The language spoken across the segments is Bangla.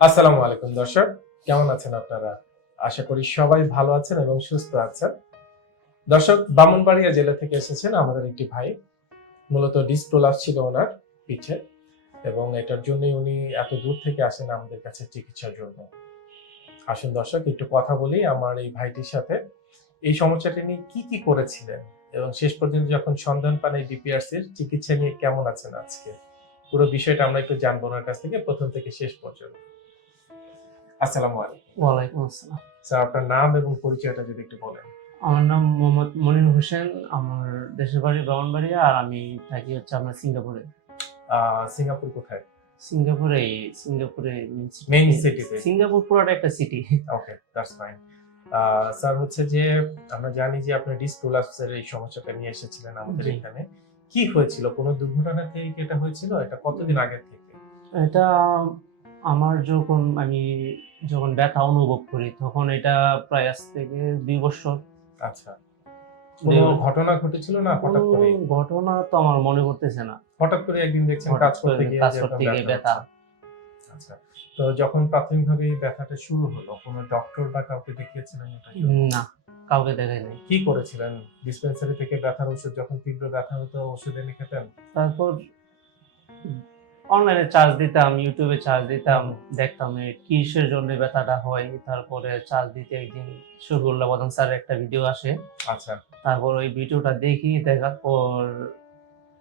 আসসালামু আলাইকুম, দর্শক। কেমন আছেন আপনারা? আশা করি সবাই ভালো আছেন এবং সুস্থ আছেন। দর্শক, বামনবাড়িয়া জেলা থেকে এসেছেন আমাদের একটি ভাই। মূলত ডিসপ্রোলাপ ছিল ওনার পিঠে এবং এটার জন্যই উনি এত দূর থেকে আসেন আমাদের কাছে চিকিৎসার জন্য। আসুন দর্শক, একটু কথা বলি আমার এই ভাইটির সাথে। এই সমস্যাটি নিয়ে কি কি করেছিলেন এবং শেষ পর্যন্ত যখন সন্ধান পান এই বিপিআরসির চিকিৎসা নিয়ে কেমন আছেন আজকে? পুরো বিষয়টা আমরা একটু জানব ওনার কাছ থেকে প্রথম থেকে শেষ পর্যন্ত। আসসালামু আলাইকুম। ওয়ালাইকুম আসসালাম। স্যার আপনার নাম এবং পরিচয়টা যদি একটু বলেন। আমার নাম মোহাম্মদ মনির হোসেন আমার দেশের বাড়ি ব্রাহ্মণবাড়িয়া আর আমি থাকি হচ্ছে আপনার সিঙ্গাপুরে। সিঙ্গাপুর কোথায়? সিঙ্গাপুরে সিঙ্গাপুরে Main city তে। সিঙ্গাপুর পুরোটা একটা city okay that's fine sir হচ্ছে যে আমরা জানি যে আপনি ডিসপ্রোলাপসের এই সমস্যাটা নিয়ে এসেছিলেন আমাদের এখানে। কি হয়েছিল? কোনো দুর্ঘটনা থেকে এটা হয়েছিল? এটা কতদিন আগে থেকে? এটা আমার যখন আমি যখন ব্যথা অনুভব করি তখন এটা প্রায় আজ থেকে দুই বছর। আচ্ছা। ঘটনা ঘটেছিল না হঠাৎ করে ঘটনা তো আমার মনে করতেছে না। হঠাৎ করে একদিন দেখছেন কাজ করতে করে গিয়ে কাজ করতে গিয়ে ব্যথা। আচ্ছা তো যখন প্রাথমিকভাবে এই ব্যথাটা শুরু হলো কোনো ডক্টর বা কাউকে দেখিয়েছিলেন এটা না কাউকে দেখাই নাই কি করেছিলেন? ডিসপেন্সারি থেকে ব্যথার ওষুধ যখন তীব্র ব্যথা হতো ওষুধ এনে খেতেন? তারপর অনলাইনে চার্জ দিতাম ইউটিউবে চার্জ দিতাম দেখতাম কিসের জন্য ব্যথাটা হয় তারপরে চার্জ দিতে একদিন শফিউল্লাহ বদন স্যারের একটা ভিডিও আসে। আচ্ছা। তারপর ওই ভিডিওটা দেখি দেখার পর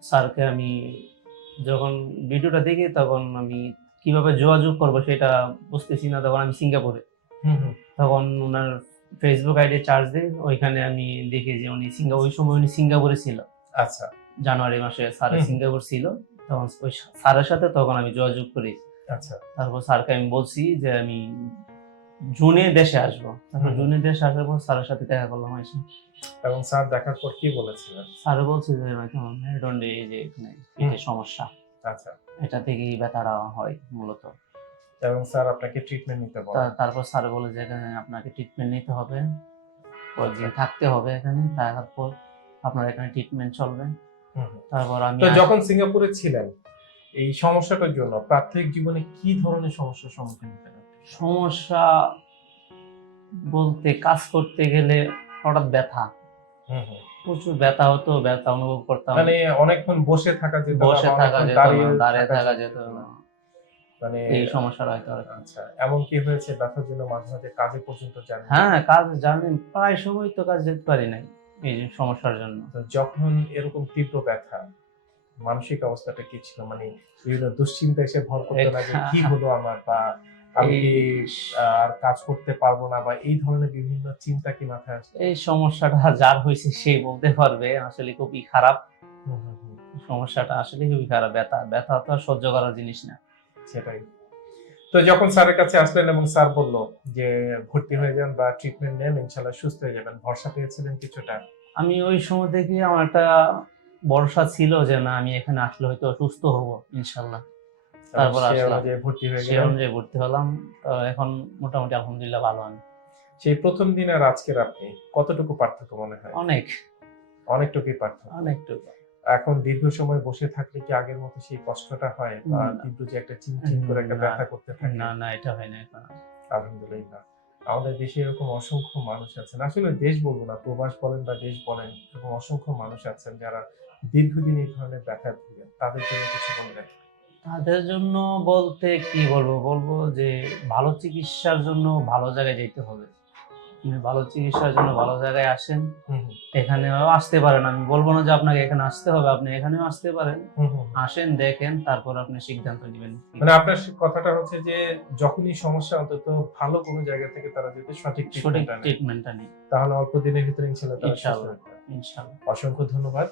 স্যারকে আমি যখন ভিডিওটা দেখি তখন আমি কীভাবে যোগাযোগ করব সেটা বুঝতেছি না তখন আমি সিঙ্গাপুরে। তখন ওনার ফেসবুক আইডি চার্জ দিই ওইখানে আমি দেখি যে উনি সিঙ্গা ওই সময় উনি সিঙ্গাপুরে ছিল। আচ্ছা। জানুয়ারি মাসে স্যার সিঙ্গাপুর ছিল। তখন ওই স্যারের সাথে তখন আমি যোগাযোগ করি। আচ্ছা। তারপর স্যারকে আমি বলছি যে আমি জুনে দেশে আসব। তারপর। জুনে দেশে আসার পর স্যারের সাথে দেখা করলাম এসে এবং স্যার দেখার পর কি বলেছিলেন? স্যার বলছে যে এখন হেডন্ডে এই যে এখানে পেটে সমস্যা। আচ্ছা। এটা থেকেই ব্যথাটা হয় মূলত। এবং স্যার আপনাকে ট্রিটমেন্ট নিতে বলেন। তা- তারপর স্যার বলে যে এখানে আপনাকে ট্রিটমেন্ট নিতে হবে। কয়েকদিন থাকতে হবে এখানে। তারপর আপনার এখানে ট্রিটমেন্ট চলবে। তারপর আমি তো যখন সিঙ্গাপুরে ছিলেন এই সমস্যাটার জন্য প্রাথমিক জীবনে কি ধরনের সমস্যার সম্মুখীন হতেন সমস্যা বলতে কাজ করতে গেলে হঠাৎ ব্যথা। প্রচুর ব্যথা হতো ব্যথা অনুভব করতাম। মানে অনেকক্ষণ বসে থাকা যেত বসে থাকা যেত দাঁড়িয়ে থাকা যেত না। মানে এই সমস্যাটা হয়তো। আচ্ছা এমন কি হয়েছে ব্যথার জন্য মাঝে মাঝে কাজে পর্যন্ত যান হ্যাঁ কাজ জানি প্রায় সময় তো কাজ যেতে পারি নাই। এই সমস্যার জন্য। যখন এরকম তীব্র ব্যথা মানসিক অবস্থাটা কি ছিল? মানে বিভিন্ন দুশ্চিন্তা এসে ভর করতে লাগে কি হলো আমার? বা আমি আর কাজ করতে পারব না? বা এই ধরনের বিভিন্ন চিন্তা কি মাথায় আসছে? এই সমস্যাটা যার হয়েছে সে বলতে পারবে আসলে খুবই খারাপ। সমস্যাটা আসলে খুবই খারাপ। ব্যথা ব্যথা তো আর সহ্য করার জিনিস না। সেটাই। তো যখন স্যারের কাছে আসলেন এবং স্যার বলল যে ভর্তি হয়ে যান বা ট্রিটমেন্ট নেন ইনশাল্লাহ সুস্থ হয়ে যাবেন। ভরসা পেয়েছিলেন কিছুটা। আমি ওই সময় থেকে আমার একটা ভরসা ছিল যে না আমি এখানে আসলে হয়তো সুস্থ হব ইনশাল্লাহ তারপর আসলাম। ভর্তি হয়ে গেলেন। অনুযায়ী ভর্তি হলাম। এখন মোটামুটি আলহামদুলিল্লাহ ভালো আমি। সেই প্রথম দিন আর আজকের আপনি কতটুকু পার্থক্য মনে হয়? অনেক। অনেকটুকুই পার্থক্য। অনেকটুকু। এখন দীর্ঘ সময় বসে থাকলে কি আগের মতো সেই কষ্টটা হয়? বা। তীব্র যে একটা চিনচিন করে একটা ব্যথা করতে থাকে। না না এটা হয় না এখন আলহামদুলিল্লাহ। আমাদের দেশে এরকম অসংখ্য মানুষ আছেন। আসলে দেশ বলব না প্রবাস বলেন বা দেশ বলেন এরকম অসংখ্য মানুষ আছেন যারা দীর্ঘদিন এই ধরনের ব্যথায় ভুগেন। তাদের জন্য কিছু বলবেন তাদের জন্য বলতে কি বলব? বলব যে ভালো চিকিৎসার জন্য ভালো জায়গায় যেতে হবে। ভালো চিকিৎসার জন্য ভালো জায়গায় আসেন। হুম, আসতে পারেন। আমি বলব না যে আপনাকে এখানে আসতে হবে আপনি এখানেও আসতে পারেন। আসেন দেখেন তারপর আপনি সিদ্ধান্ত নেবেন। মানে আপনার কথাটা হচ্ছে যে যখনই সমস্যা অন্তত ভালো কোনো জায়গা থেকে তারা যদি সঠিক সঠিক ট্রিটমেন্টটা নেয় তাহলে অল্প দিনের ভিতরে সুস্থ ইনশাআল্লাহ। ইনশাল্লাহ অসংখ্য ধন্যবাদ।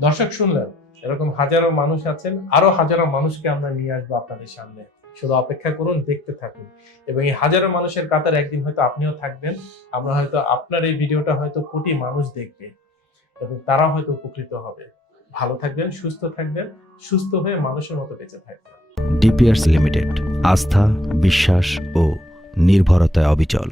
দর্শক শুনলেন এরকম হাজারো মানুষ আছেন আরও হাজারো মানুষকে আমরা নিয়ে আসব আপনাদের সামনে। শুধু অপেক্ষা করুন, দেখতে থাকুন। এবং এই হাজারো মানুষের কাতার একদিন হয়তো আপনিও থাকবেন, আমরা হয়তো আপনার এই ভিডিওটা হয়তো কোটি মানুষ দেখবে এবং তারা হয়তো উপকৃত হবে। ভালো থাকবেন, সুস্থ থাকবেন, সুস্থ হয়ে মানুষের মতো বেঁচে থাকবেন। ডিপিআরস লিমিটেড, আস্থা, বিশ্বাস ও নির্ভরতায় অবিচল।